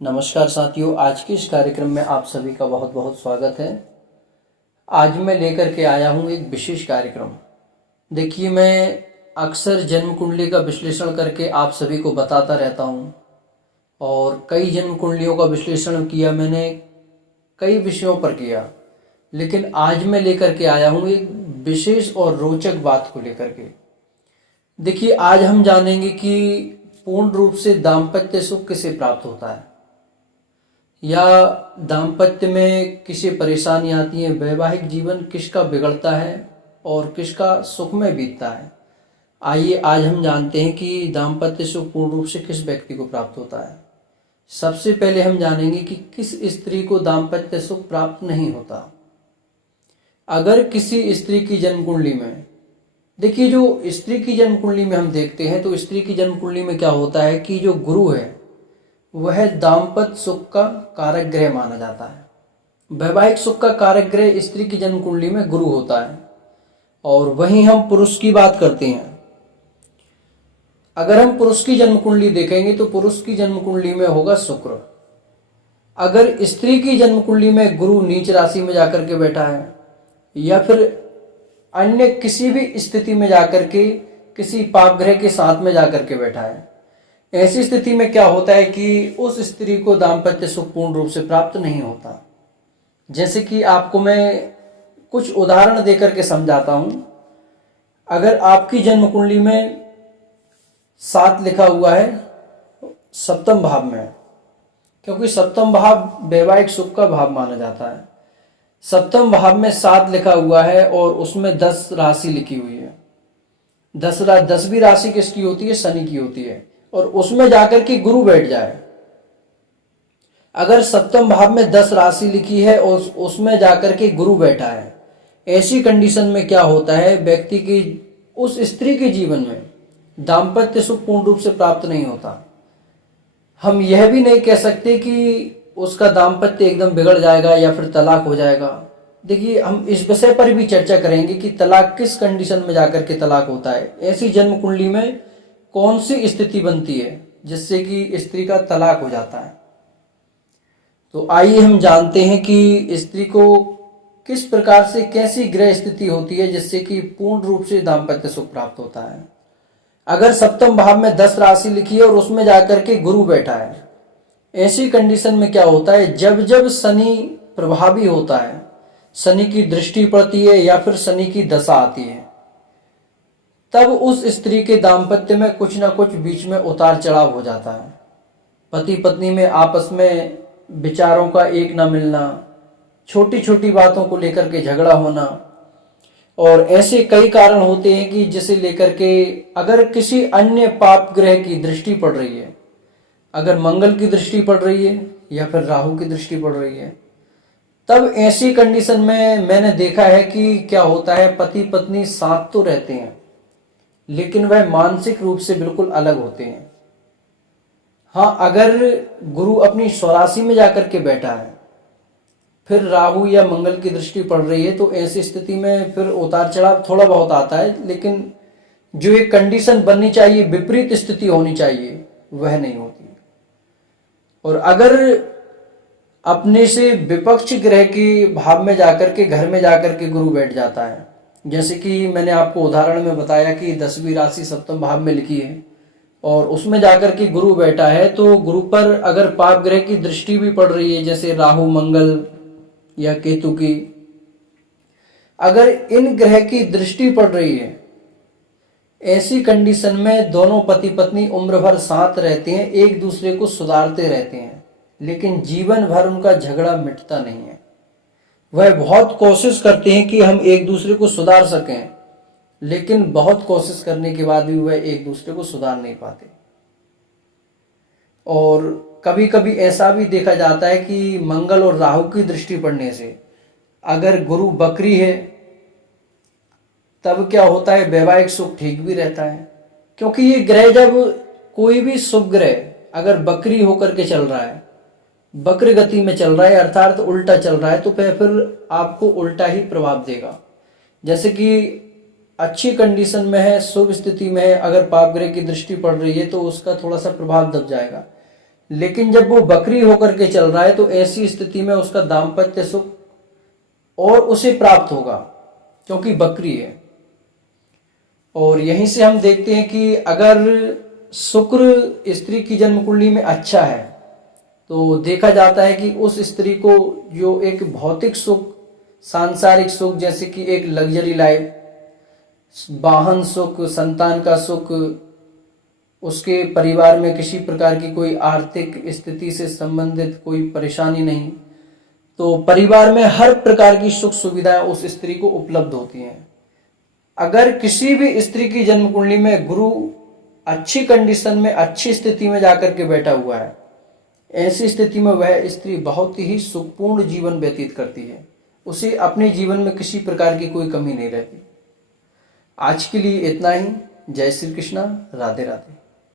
नमस्कार साथियों, आज के इस कार्यक्रम में आप सभी का बहुत बहुत स्वागत है। आज मैं लेकर के आया हूँ एक विशेष कार्यक्रम। देखिए, मैं अक्सर जन्म कुंडली का विश्लेषण करके आप सभी को बताता रहता हूँ और कई जन्म कुंडलियों का विश्लेषण किया मैंने, कई विषयों पर किया। लेकिन आज मैं लेकर के आया हूँ एक विशेष और रोचक बात को लेकर के। देखिए, आज हम जानेंगे कि पूर्ण रूप से दाम्पत्य सुख किसे प्राप्त होता है, या दाम्पत्य में किसे परेशानी आती है, वैवाहिक जीवन किसका बिगड़ता है और किसका सुखमय बीतता है। आइए आज हम जानते हैं कि दाम्पत्य सुख पूर्ण रूप से किस व्यक्ति को प्राप्त होता है। सबसे पहले हम जानेंगे कि किस स्त्री को दाम्पत्य सुख प्राप्त नहीं होता। अगर किसी स्त्री की जन्म कुंडली में, देखिए, जो स्त्री की जन्म कुंडली में हम देखते हैं तो स्त्री की जन्म कुंडली में क्या होता है कि जो गुरु है वह दाम्पत्य सुख का कारक ग्रह माना जाता है। वैवाहिक सुख का कारक ग्रह स्त्री की जन्म कुंडली में गुरु होता है। और वहीं हम पुरुष की बात करते हैं। अगर हम पुरुष की जन्म कुंडली देखेंगे तो पुरुष की जन्म कुंडली में होगा शुक्र। अगर स्त्री की जन्म कुंडली में गुरु नीच राशि में जाकर के बैठा है या फिर अन्य किसी भी स्थिति में जाकर के किसी पाप ग्रह के साथ में जाकर के बैठा है, ऐसी स्थिति में क्या होता है कि उस स्त्री को दाम्पत्य सुख पूर्ण रूप से प्राप्त नहीं होता। जैसे कि आपको मैं कुछ उदाहरण देकर के समझाता हूं। अगर आपकी जन्म कुंडली में 7 लिखा हुआ है सप्तम भाव में, क्योंकि सप्तम भाव वैवाहिक सुख का भाव माना जाता है। सप्तम भाव में 7 लिखा हुआ है और उसमें 10 राशि लिखी हुई है। 10वीं राशि किसकी होती है? शनि की होती है। और उसमें जाकर के गुरु बैठ जाए। अगर सप्तम भाव में 10 राशि लिखी है और उसमें जाकर के गुरु बैठा है, ऐसी कंडीशन में क्या होता है, व्यक्ति की, उस स्त्री के जीवन में दाम्पत्य सुख पूर्ण रूप से प्राप्त नहीं होता। हम यह भी नहीं कह सकते कि उसका दाम्पत्य एकदम बिगड़ जाएगा या फिर तलाक हो जाएगा। देखिए, हम इस विषय पर भी चर्चा करेंगे कि तलाक किस कंडीशन में जाकर के तलाक होता है, ऐसी जन्म कुंडली में कौन सी स्थिति बनती है जिससे कि स्त्री का तलाक हो जाता है। तो आइए हम जानते हैं कि स्त्री को किस प्रकार से, कैसी ग्रह स्थिति होती है जिससे कि पूर्ण रूप से दाम्पत्य सुख प्राप्त होता है। अगर सप्तम भाव में 10 राशि लिखी है और उसमें जाकर के गुरु बैठा है, ऐसी कंडीशन में क्या होता है, जब जब शनि प्रभावी होता है, शनि की दृष्टि पड़ती है या फिर शनि की दशा आती है, तब उस स्त्री के दाम्पत्य में कुछ ना कुछ बीच में उतार चढ़ाव हो जाता है। पति पत्नी में आपस में विचारों का एक ना मिलना, छोटी छोटी बातों को लेकर के झगड़ा होना, और ऐसे कई कारण होते हैं कि जिसे लेकर के अगर किसी अन्य पाप ग्रह की दृष्टि पड़ रही है, अगर मंगल की दृष्टि पड़ रही है या फिर राहु की दृष्टि पड़ रही है, तब ऐसी कंडीशन में मैंने देखा है कि क्या होता है, पति पत्नी साथ तो रहते हैं लेकिन वह मानसिक रूप से बिल्कुल अलग होते हैं। हाँ, अगर गुरु अपनी स्वराशि में जाकर के बैठा है, फिर राहु या मंगल की दृष्टि पड़ रही है, तो ऐसी स्थिति में फिर उतार चढ़ाव थोड़ा बहुत आता है, लेकिन जो एक कंडीशन बननी चाहिए, विपरीत स्थिति होनी चाहिए, वह नहीं होती। और अगर अपने से विपक्ष ग्रह के भाव में जाकर के, घर में जाकर के गुरु बैठ जाता है, जैसे कि मैंने आपको उदाहरण में बताया कि 10वीं राशि सप्तम भाव में लिखी है और उसमें जाकर के गुरु बैठा है, तो गुरु पर अगर पाप ग्रह की दृष्टि भी पड़ रही है, जैसे राहु मंगल या केतु की, अगर इन ग्रह की दृष्टि पड़ रही है, ऐसी कंडीशन में दोनों पति पत्नी उम्र भर साथ रहते हैं, एक दूसरे को सुधारते रहते हैं, लेकिन जीवन भर उनका झगड़ा मिटता नहीं है। वह बहुत कोशिश करते हैं कि हम एक दूसरे को सुधार सकें, लेकिन बहुत कोशिश करने के बाद भी वह एक दूसरे को सुधार नहीं पाते। और कभी कभी ऐसा भी देखा जाता है कि मंगल और राहु की दृष्टि पड़ने से अगर गुरु बकरी है, तब क्या होता है, वैवाहिक सुख ठीक भी रहता है। क्योंकि ये ग्रह, जब कोई भी शुभ ग्रह अगर बकरी होकर के चल रहा है, वक्र गति में चल रहा है, अर्थात उल्टा चल रहा है, तो फिर आपको उल्टा ही प्रभाव देगा। जैसे कि अच्छी कंडीशन में है, शुभ स्थिति में है, अगर पाप ग्रह की दृष्टि पड़ रही है तो उसका थोड़ा सा प्रभाव दब जाएगा, लेकिन जब वो बकरी होकर के चल रहा है तो ऐसी स्थिति में उसका दाम्पत्य सुख और उसे प्राप्त होगा, क्योंकि बकरी है। और यहीं से हम देखते हैं कि अगर शुक्र स्त्री की जन्म कुंडली में अच्छा है तो देखा जाता है कि उस स्त्री को जो एक भौतिक सुख, सांसारिक सुख, जैसे कि एक लग्जरी लाइफ, वाहन सुख, संतान का सुख, उसके परिवार में किसी प्रकार की कोई आर्थिक स्थिति से संबंधित कोई परेशानी नहीं, तो परिवार में हर प्रकार की सुख सुविधाएं उस स्त्री को उपलब्ध होती हैं। अगर किसी भी स्त्री की जन्म कुंडली में गुरु अच्छी कंडीशन में, अच्छी स्थिति में जाकर के बैठा हुआ है, ऐसी स्थिति में वह स्त्री बहुत ही सुखपूर्ण जीवन व्यतीत करती है, उसे अपने जीवन में किसी प्रकार की कोई कमी नहीं रहती। आज के लिए इतना ही। जय श्री कृष्णा, राधे राधे।